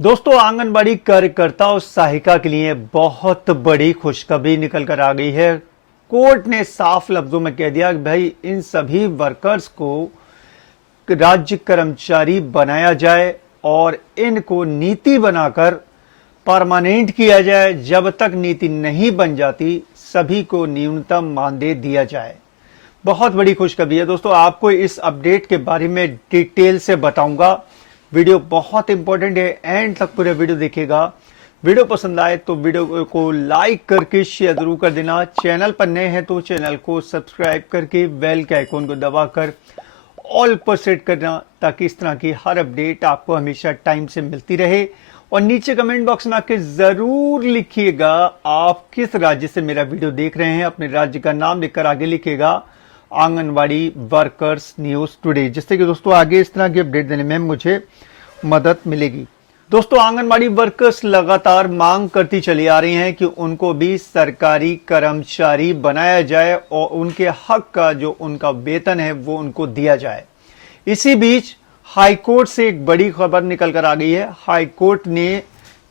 दोस्तों, आंगनबाड़ी कार्यकर्ता और सहायिका के लिए बहुत बड़ी खुशखबरी निकल कर आ गई है। कोर्ट ने साफ लफ्जों में कह दिया कि भाई इन सभी वर्कर्स को राज्य कर्मचारी बनाया जाए और इनको नीति बनाकर परमानेंट किया जाए। जब तक नीति नहीं बन जाती सभी को न्यूनतम मानदेय दिया जाए। बहुत बड़ी खुशखबरी है दोस्तों, आपको इस अपडेट के बारे में डिटेल से बताऊंगा। वीडियो बहुत इंपॉर्टेंट है, एंड तक पूरे वीडियो देखिएगा। वीडियो पसंद आए तो वीडियो को लाइक करके शेयर जरूर कर देना। चैनल पर नए हैं तो चैनल को सब्सक्राइब करके बेल के आइकॉन को दबाकर ऑल पर सेट करना, ताकि इस तरह की हर अपडेट आपको हमेशा टाइम से मिलती रहे। और नीचे कमेंट बॉक्स में आके जरूर लिखिएगा आप किस राज्य से मेरा वीडियो देख रहे हैं। अपने राज्य का नाम लिखकर आगे लिखिएगा आंगनवाड़ी वर्कर्स न्यूज टुडे, जिससे कि दोस्तों आगे इस तरह की अपडेट देने में मुझे मदद मिलेगी। दोस्तों, आंगनवाड़ी वर्कर्स लगातार मांग करती चली आ रही हैं कि उनको भी सरकारी कर्मचारी बनाया जाए और उनके हक का जो उनका वेतन है वो उनको दिया जाए। इसी बीच हाईकोर्ट से एक बड़ी खबर निकल कर आ गई है। हाईकोर्ट ने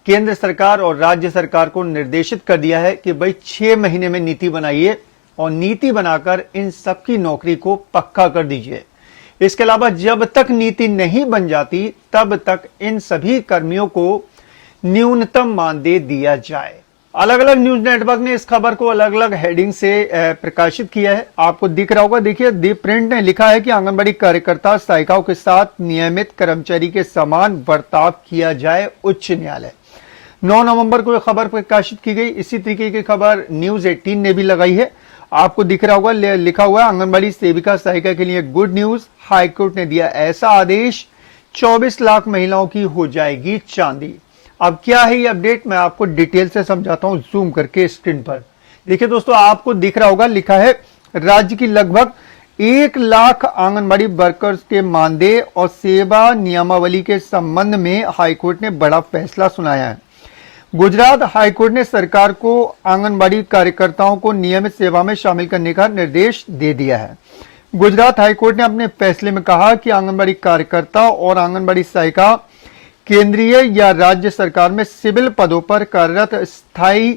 केंद्र सरकार और राज्य सरकार को निर्देशित कर दिया है कि भाई 6 महीने में नीति बनाइए और नीति बनाकर इन सबकी नौकरी को पक्का कर दीजिए। इसके अलावा जब तक नीति नहीं बन जाती तब तक इन सभी कर्मियों को न्यूनतम मानदेय दिया जाए। अलग अलग न्यूज नेटवर्क ने इस खबर को अलग अलग हेडिंग से प्रकाशित किया है। आपको दिख रहा होगा, देखिए दी प्रिंट ने लिखा है कि आंगनबाड़ी कार्यकर्ता सहायिकाओं के साथ नियमित कर्मचारी के समान बर्ताव किया जाए उच्च न्यायालय। 9 नवंबर को यह खबर प्रकाशित की गई। इसी तरीके की खबर न्यूज 18 ने भी लगाई है। आपको दिख रहा होगा, लिखा हुआ आंगनबाड़ी सेविका सहायिका के लिए गुड न्यूज, हाईकोर्ट ने दिया ऐसा आदेश, 24 लाख महिलाओं की हो जाएगी चांदी। अब क्या है ये अपडेट, मैं आपको डिटेल से समझाता हूं जूम करके स्क्रीन पर। देखिए दोस्तों, आपको दिख रहा होगा, लिखा है राज्य की लगभग 1 लाख आंगनबाड़ी वर्कर्स के मानदेय और सेवा नियमावली के संबंध में हाईकोर्ट ने बड़ा फैसला सुनाया है। गुजरात हाईकोर्ट ने सरकार को आंगनबाड़ी कार्यकर्ताओं को नियमित सेवा में शामिल करने का निर्देश दे दिया है। गुजरात हाईकोर्ट ने अपने फैसले में कहा कि आंगनबाड़ी कार्यकर्ता और आंगनबाड़ी सहायिका केंद्रीय या राज्य सरकार में सिविल पदों पर कार्यरत स्थायी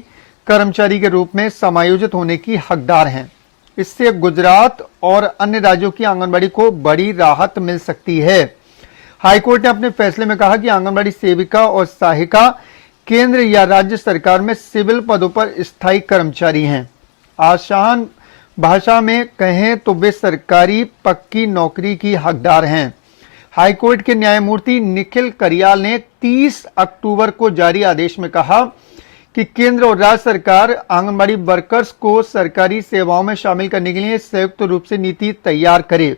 कर्मचारी के रूप में समायोजित होने की हकदार हैं। इससे गुजरात और अन्य राज्यों की आंगनबाड़ी को बड़ी राहत मिल सकती है। हाईकोर्ट ने अपने फैसले में कहा कि आंगनबाड़ी सेविका और सहायिका केंद्र या राज्य सरकार में सिविल पदों पर स्थायी कर्मचारी हैं। आसान भाषा में कहें तो वे सरकारी पक्की नौकरी की हकदार हैं। हाईकोर्ट के न्यायमूर्ति निखिल करियाल ने 30 अक्टूबर को जारी आदेश में कहा कि केंद्र और राज्य सरकार आंगनबाड़ी वर्कर्स को सरकारी सेवाओं में शामिल करने के लिए संयुक्त रूप से नीति तैयार करे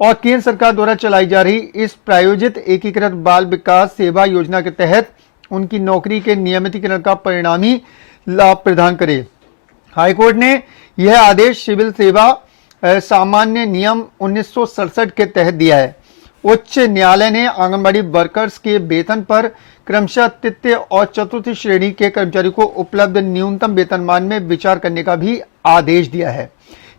और केंद्र सरकार द्वारा चलाई जा रही इस प्रायोजित एकीकृत बाल विकास सेवा योजना के तहत उनकी नौकरी के नियमितीकरण का परिणामी लाभ प्रदान करे। हाईकोर्ट ने यह आदेश सिविल सेवा सामान्य नियम 1967 के तहत दिया है। उच्च न्यायालय ने आंगनबाड़ी वर्कर्स के वेतन पर क्रमशः तृतीय और चतुर्थ श्रेणी के कर्मचारी को उपलब्ध न्यूनतम वेतनमान में विचार करने का भी आदेश दिया है।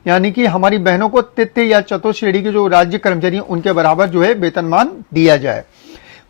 यानी कि हमारी बहनों को तृतीय या चतुर्थ श्रेणी के जो राज्य कर्मचारी उनके बराबर जो है वेतनमान दिया जाए।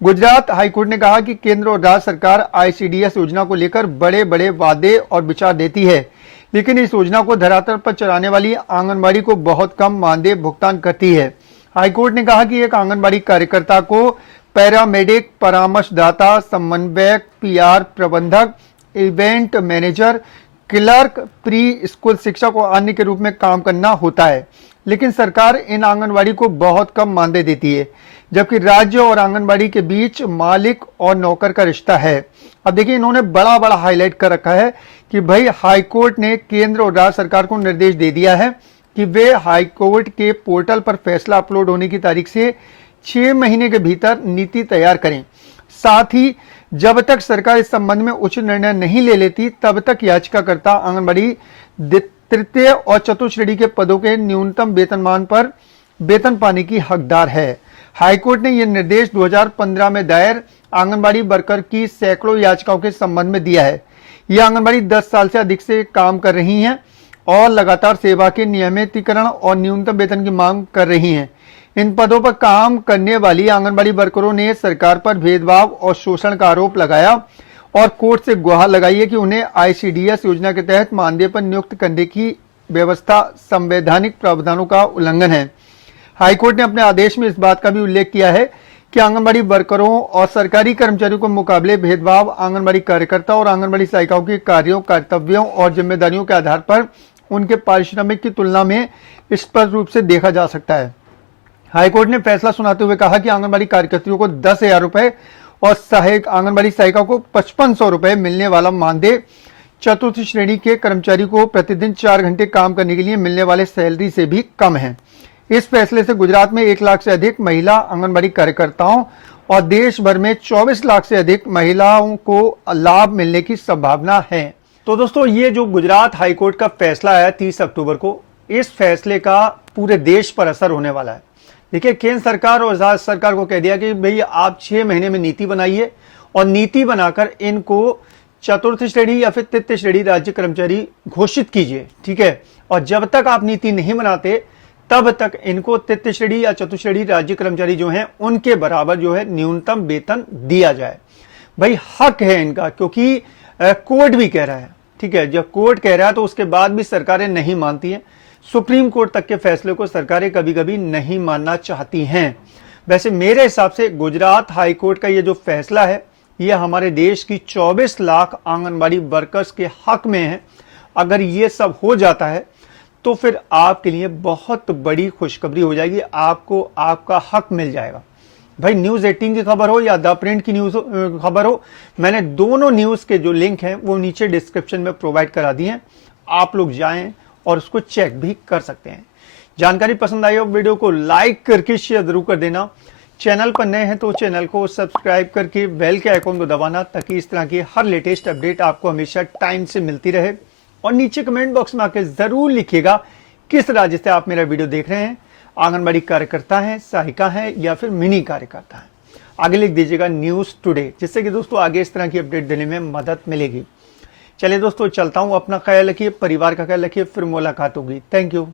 गुजरात हाईकोर्ट ने कहा कि केंद्र और राज्य सरकार आईसीडीएस योजना को लेकर बड़े बड़े वादे और विचार देती है, लेकिन इस योजना को धरातल पर चलाने वाली आंगनबाड़ी को बहुत कम मानदेय भुगतान करती है। हाईकोर्ट ने कहा कि एक आंगनबाड़ी कार्यकर्ता को पैरामेडिक, परामर्शदाता, समन्वयक, पीआर प्रबंधक, event manager, clerk, pre school शिक्षक और अन्य के रूप में काम करना होता है, लेकिन सरकार इन आंगनबाड़ी को बहुत कम मानदेय देती है, जबकि राज्य और आंगनबाड़ी के बीच मालिक और नौकर का रिश्ता है। अब देखिए, इन्होंने बड़ा बड़ा हाईलाइट कर रखा है कि भाई हाईकोर्ट ने केंद्र और राज्य सरकार को निर्देश दे दिया है कि वे हाईकोर्ट के पोर्टल पर फैसला अपलोड होने की तारीख से 6 महीने के भीतर नीति तैयार करें। साथ ही जब तक सरकार इस संबंध में उचित निर्णय नहीं ले लेती तब तक याचिकाकर्ता आंगनबाड़ी तृतीय और चतुर्थ श्रेणी के पदों के न्यूनतम वेतनमान पर वेतन पाने की हकदार है। हाईकोर्ट ने यह निर्देश 2015 में दायर आंगनबाड़ी वर्कर की सैकड़ों याचिकाओं के संबंध में दिया है। यह आंगनबाड़ी 10 साल से अधिक से काम कर रही हैं और लगातार सेवा के नियमितीकरण और न्यूनतम वेतन की मांग कर रही हैं। इन पदों पर काम करने वाली आंगनबाड़ी वर्करों ने सरकार पर भेदभाव और शोषण का आरोप लगाया और कोर्ट से गुहार लगाई है कि उन्हें आईसीडीएस योजना के तहत मानदेय पर नियुक्त करने की व्यवस्था संवैधानिक प्रावधानों का उल्लंघन है। हाईकोर्ट ने अपने आदेश में इस बात का भी उल्लेख किया है कि आंगनबाड़ी वर्करों और सरकारी कर्मचारियों के मुकाबले भेदभाव आंगनबाड़ी कार्यकर्ता और आंगनबाड़ी सहायिकाओं के कार्यों, कर्तव्यों और जिम्मेदारियों के आधार पर उनके पारिश्रमिक की तुलना में स्पष्ट रूप से देखा जा सकता है। हाईकोर्ट ने फैसला सुनाते हुए कहा कि आंगनबाड़ी कार्यकर्तियों को 10,000 रुपए और सहायक आंगनबाड़ी सहायिका को 5500 रुपए मिलने वाला मानदेय चतुर्थ श्रेणी के कर्मचारी को प्रतिदिन 4 घंटे काम करने के लिए मिलने वाले सैलरी से भी कम है। इस फैसले से गुजरात में 1 लाख से अधिक महिला आंगनबाड़ी कार्यकर्ताओं और देश भर में 24 लाख से अधिक महिलाओं को लाभ मिलने की संभावना है। तो दोस्तों, ये जो गुजरात हाईकोर्ट का फैसला है 30 अक्टूबर को, इस फैसले का पूरे देश पर असर होने वाला है। देखिए, केंद्र सरकार और राज्य सरकार को कह दिया कि भाई आप 6 महीने में नीति बनाइए और नीति बनाकर इनको चतुर्थ श्रेणी या फिर तृतीय श्रेणी राज्य कर्मचारी घोषित कीजिए, ठीक है। और जब तक आप नीति नहीं बनाते तब तक इनको तृतीय श्रेणी या चतुर्थ श्रेणी राज्य कर्मचारी जो हैं उनके बराबर जो है न्यूनतम वेतन दिया जाए। भाई हक है इनका, क्योंकि कोर्ट भी कह रहा है, ठीक है। जब कोर्ट कह रहा है तो उसके बाद भी सरकारें नहीं मानती हैं। सुप्रीम कोर्ट तक के फैसले को सरकारें कभी कभी नहीं मानना चाहती हैं। वैसे मेरे हिसाब से गुजरात हाई कोर्ट का ये जो फैसला है ये हमारे देश की 24 लाख आंगनबाड़ी वर्कर्स के हक में है। अगर ये सब हो जाता है तो फिर आपके लिए बहुत बड़ी खुशखबरी हो जाएगी, आपको आपका हक मिल जाएगा। भाई न्यूज 18 की खबर हो या द प्रिंट की न्यूज खबर हो, मैंने दोनों न्यूज के जो लिंक हैं वो नीचे डिस्क्रिप्शन में प्रोवाइड करा दिए हैं। आप लोग जाएं और उसको चेक भी कर सकते हैं। जानकारी पसंद आई हो वीडियो को लाइक करके शेयर जरूर कर देना। चैनल पर नए हैं तो चैनल को सब्सक्राइब करके बेल के आइकॉन को दबाना, ताकि इस तरह की हर लेटेस्ट अपडेट आपको हमेशा टाइम से मिलती रहे। और नीचे कमेंट बॉक्स में आके जरूर लिखिएगा किस राज्य से आप मेरा वीडियो देख रहे हैं, आंगनबाड़ी कार्यकर्ता हैं, सहायिका हैं या फिर मिनी कार्यकर्ता हैं। आगे लिख दीजिएगा न्यूज टुडे, जिससे कि दोस्तों आगे इस तरह की अपडेट देने में मदद मिलेगी। चलिए दोस्तों, चलता हूं। अपना ख्याल रखिए, परिवार का ख्याल रखिए, फिर मुलाकात होगी। Thank you.